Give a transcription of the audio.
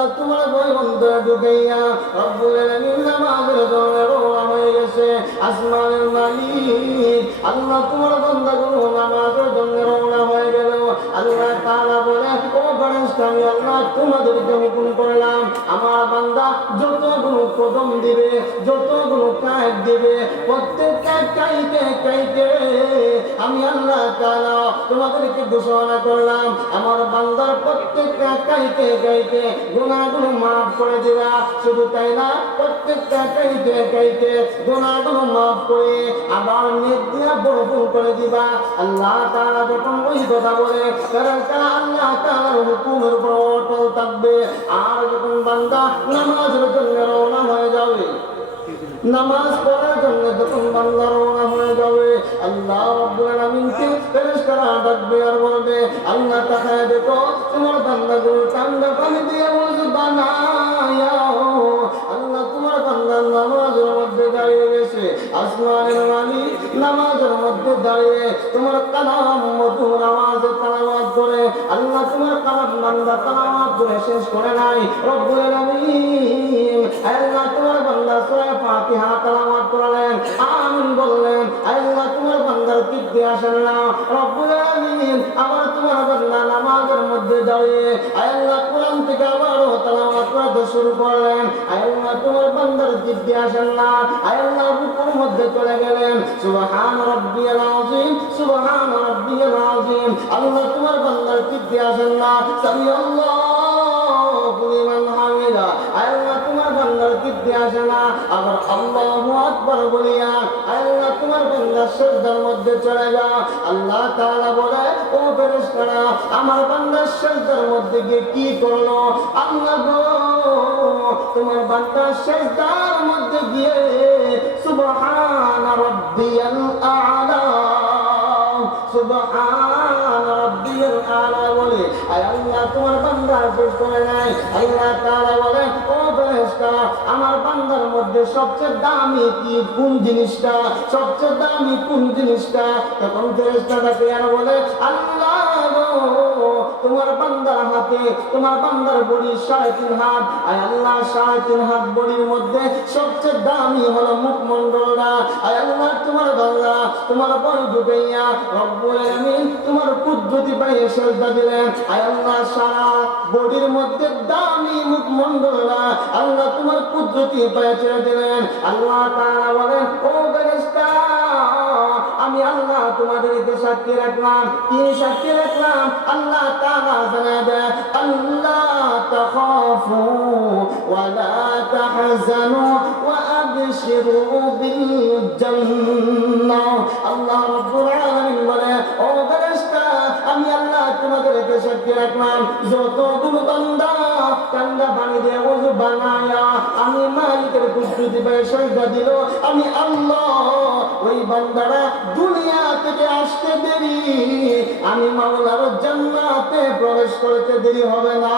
আল্লাহ তোমার ভয় অন্তরে ঢুকাইয়া রব্বুল আলামিন নামাজের জন্য রওনা হয়ে গেছে। আসমানের মালিক আল্লাহ তোমার বান্দাগুলো নামাজের জন্য রওনা হয়ে গেল। আল্লাহ তাআলা বলে, ও ফেরেশতা আমি আল্লাহ তোমাদেরকে হুকুম করলাম আমার বান্দা যতগুলো কদম দিবে, যতগুলো কাজ দিবে, প্রত্যেকটা কাইতে কাইতে আমি আল্লাহ তাআলা তোমাদেরকে ঘোষণা করলাম আমার বান্দার প্রত্যেকটা কাইতে কাইতে গুনাহগুলো মাফ করে দিবা। শুধু তাই না, প্রত্যেকটা কাইতে কাইতে গুনাহগুলো মাফ করে আবার নেক দিয়া ভরপুর করে দিবা। আল্লাহ তাআলা যখন ওই কথা বলে তারা আল্লাহ তাআলার হুকুমের উপর অটল থাকবে। আর যখন বান্দা নামাজের জন্য রওনা হয়ে যাবে, নামাজ পড়ার জন্য যখন বান্দা রওনা হয়ে যাবে, আল্লাহ রাব্বুল আলামিনকে ফেরেশতারা ডাকবে আর বলবে, আল্লাহ তাকায় দেখো তোমার বান্দাগুলো ঠান্ডা পানি দিয়ে ওযু বানায়া আল্লাহ তোমার বান্দা নামাজের মধ্যে দাঁড়িয়ে গেছে। আসমানের মালিক নামাজের মধ্যে দাঁড়িয়ে তোমার কালাম মধুর আওয়াজে তেলাওয়াত করে আল্লাহ তোমার কালাম বান্দা তেলাওয়াত করে শেষ করে নাই। রব্বুল আলামিন আল্লাহ তোমার বান্দা সূরা ফাতিহা তেলাওয়াত করলেন, আমিন বললেন। আল্লাহ তোমার বান্দার তৃপ্তি আসেন না। রব্বুল আলামিন আবার তোমার বান্দা নামাজের মধ্যে দাঁড়িয়ে আল্লাহ কোরআন থেকে আবারও তেলাওয়াত করতে শুরু করলেন। আল্লাহ তোমার বান্দার তৃপ্তি আসেন না। আল্লাহ রুকুর মধ্যে চলে গেলেন। সুবহান রাব্বিয়াল আযীম, সুবহান রাব্বিয়াল আযীম। আল্লাহ তোমার বান্দার তৃপ্তি আসেন না। সামিআল্লাহু লিমান হামিদা। আল্লাহ তোমার বান্দার তৃপ্তি আসে না। আবার আল্লাহু আকবার বলিয়া আল্লাহ তোমার বান্দা সিজদার মধ্যে চলে যাও। আল্লাহ তাআলা বলে, ও ফেরেশতারা আমার বান্দা সিজদার মধ্যে গিয়ে কি করলো? আল্লাহ গো তোমার বান্দা সিজদার মধ্যে গিয়ে সুবহান রাব্বিয়াল আ'লা, সুবহান রাব্বিয়াল আ'লা বলে আল্লাহ তোমার বান্দা শেষ করে নাই। আল্লাহ তাআলা বলে, ও ফেরেশতা আমার বান্দার মধ্যে সবচেয়ে দামি কি কোন জিনিসটা? সবচেয়ে দামি কোন জিনিসটা? তখন ফেরেশতাকে আর বলে, আল্লাহ তোমার বান্দার হাতে তোমার বান্দার বডি 3.5 হাত। আয় আল্লাহ 3.5 হাত বডির মধ্যে সবচেয়ে দামি হলো মুখমণ্ডলটা। আয় আল্লাহ তোমার বান্দা তোমার বড় দুবাইয়া রব্বুল আলামিন তোমার কুদরতি পায়ে সেজদা দিলেন। আয় আল্লাহ সারা বডির মধ্যে দামি মুখমণ্ডলটা আল্লাহ তোমার কুদরতি পায়ে ছেড়ে দিলেন। আল্লাহ তাআলা বলেন, ও ফেরেশতা আমি আল্লাহ তোমাদেরকে সাক্ষী রাখলাম। কি সাক্ষী রাখলাম? আল্লাহ তাআলা জানায় দেয়, আল্লাহ তাখাফু ওয়া লা তাহজানু ওয়া আবশিরু বিল জান্নাহ। আল্লাহ রাব্বুল আলামিন বলে, ও ফেরেশতা আমি আল্লাহ তোমাদেরকে সাক্ষী রাখলাম যতগুলো বান্দা ঠান্ডা পানি দিয়ে ওযু বানায়া আমি মালিকের কুদরতি পায়ে সেজদা দিল, আমি আল্লাহ ওই বান্দারা দুনিয়া থেকে আসতে দেরি, আমি মাওলার জান্নাতে প্রবেশ করতে দেরি হবে না।